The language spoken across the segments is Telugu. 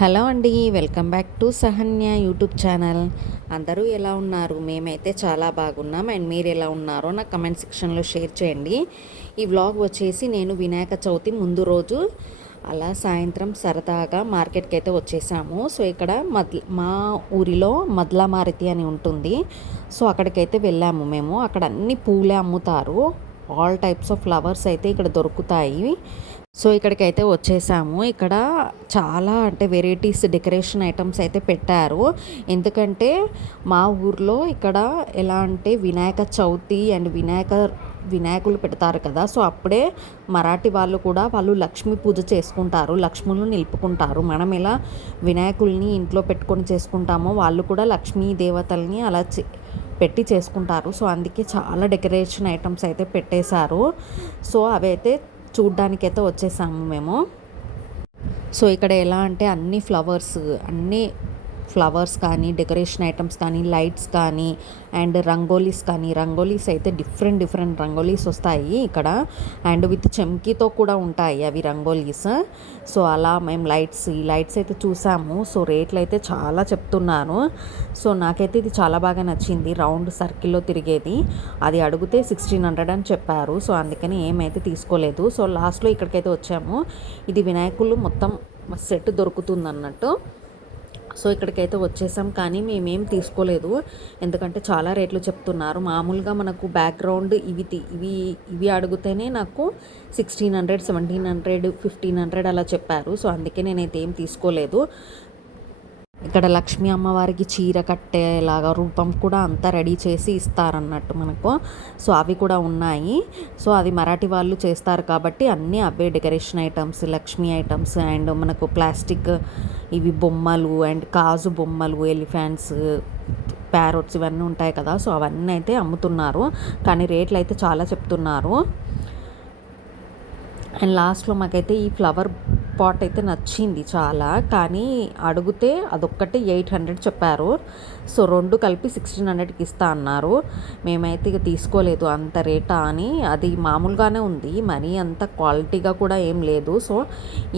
హలో అండి welcome back to Sahanya YouTube channel. అందరూ ఎలా ఉన్నారు? మేమైతే చాలా బాగున్నాం. అండ్ మీరు ఎలా ఉన్నారో నా కమెంట్ సెక్షన్లో షేర్ చేయండి. ఈ వ్లాగ్ వచ్చేసి నేను వినాయక చవితి ముందు రోజు అలా సాయంత్రం సరదాగా మార్కెట్కి అయితే వచ్చేసాము. సో ఇక్కడ మద్ మా ఊరిలో మద్లా మారుతి అని ఉంటుంది. సో అక్కడికైతే వెళ్ళాము మేము. అక్కడ అన్ని పూలే అమ్ముతారు. ఆల్ టైప్స్ ఆఫ్ ఫ్లవర్స్ అయితే ఇక్కడ దొరుకుతాయి. సో ఇక్కడికైతే వచ్చేసాము. ఇక్కడ చాలా అంటే వెరైటీస్ డెకరేషన్ ఐటమ్స్ అయితే పెట్టారు. ఎందుకంటే మా ఊర్లో ఇక్కడ ఎలా అంటే వినాయక చవితి అండ్ వినాయక వినాయకులు పెడతారు కదా సో అప్పుడే మరాఠీ వాళ్ళు కూడా వాళ్ళు లక్ష్మీ పూజ చేసుకుంటారు లక్ష్ములను నిలుపుకుంటారు. మనం ఎలా వినాయకుల్ని ఇంట్లో పెట్టుకొని చేసుకుంటామో వాళ్ళు కూడా లక్ష్మీ దేవతల్ని అలా పెట్టి చేసుకుంటారు. సో అందుకే చాలా డెకరేషన్ ఐటమ్స్ అయితే పెట్టేశారు. సో అవి అయితే చూడ్డానికైతే వచ్చేసాము మేము. సో ఇక్కడ ఎలా అంటే అన్ని ఫ్లవర్స్ అన్నీ ఫ్లవర్స్ కానీ డెకరేషన్ ఐటమ్స్ కానీ లైట్స్ కానీ అండ్ రంగోలీస్ కానీ రంగోలీస్ అయితే డిఫరెంట్ డిఫరెంట్ రంగోలీస్ వస్తాయి ఇక్కడ. అండ్ విత్ చెమ్కీతో కూడా ఉంటాయి అవి రంగోలీస్. సో అలా మేము లైట్స్ ఈ లైట్స్ అయితే చూసాము. సో రేట్లు అయితే చాలా చెప్తున్నాను సో నాకైతే ఇది చాలా బాగా నచ్చింది. రౌండ్ సర్కిల్లో తిరిగేది. అది అడిగితే సిక్స్టీన్ హండ్రెడ్ అని చెప్పారు. సో అందుకని ఏమైతే తీసుకోలేదు. సో లాస్ట్లో ఇక్కడికైతే వచ్చాము. ఇది వినాయకులు మొత్తం సెట్ దొరుకుతుంది అన్నట్టు సో ఇక్కడికైతే వచ్చేసాం కానీ మేమేం తీసుకోలేదు. ఎందుకంటే చాలా రేట్లు చెప్తున్నారు. మామూలుగా మనకు బ్యాక్గ్రౌండ్ ఇవి ఇవి ఇవి అడిగితేనే నాకు sixteen hundred seventeen hundred fifteen hundred అలా చెప్పారు. సో అందుకే నేనైతే ఏం తీసుకోలేదు. ఇక్కడ లక్ష్మీ అమ్మవారికి చీర కట్టేలాగా రూపం కూడా అంతా రెడీ చేసి ఇస్తారన్నట్టు మనకు. సో అవి కూడా ఉన్నాయి. సో అది మరాఠీ వాళ్ళు చేస్తారు కాబట్టి అన్నీ అవే decoration items Lakshmi items and మనకు ప్లాస్టిక్ ఇవి బొమ్మలు అండ్ కాజు బొమ్మలు ఎలిఫెంట్స్ ప్యారోట్స్ ఇవన్నీ ఉంటాయి కదా. సో అవన్నీ అయితే అమ్ముతున్నారు. కానీ రేట్లు అయితే చాలా చెప్తున్నారు. అండ్ లాస్ట్లో మాకైతే ఈ ఫ్లవర్ పాట్ అయితే నచ్చింది చాలా. కానీ అడిగితే అదొక్కటి ఎయిట్ హండ్రెడ్ చెప్పారు. సో రెండు కలిపి సిక్స్టీన్ హండ్రెడ్కి ఇస్తా అన్నారు. మేమైతే ఇక తీసుకోలేదు అంత రేటా అని. అది మామూలుగానే ఉంది. మరీ అంత క్వాలిటీగా కూడా ఏం లేదు. సో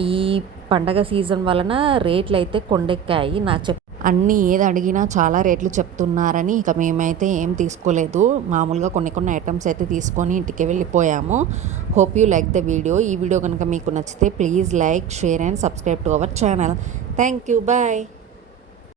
ఈ పండగ సీజన్ వలన రేట్లు అయితే కొండెక్కాయి. నా చెప్ అన్నీ ఏది అడిగినా చాలా రేట్లు చెప్తున్నారని ఇక మేమైతే ఏం తీసుకోలేదు. మామూలుగా కొన్ని కొన్ని ఐటమ్స్ అయితే తీసుకొని ఇంటికి వెళ్ళిపోయాము. Hope you like the video ఈ వీడియో కనుక మీకు నచ్చితే please like share and subscribe to our channel thank you bye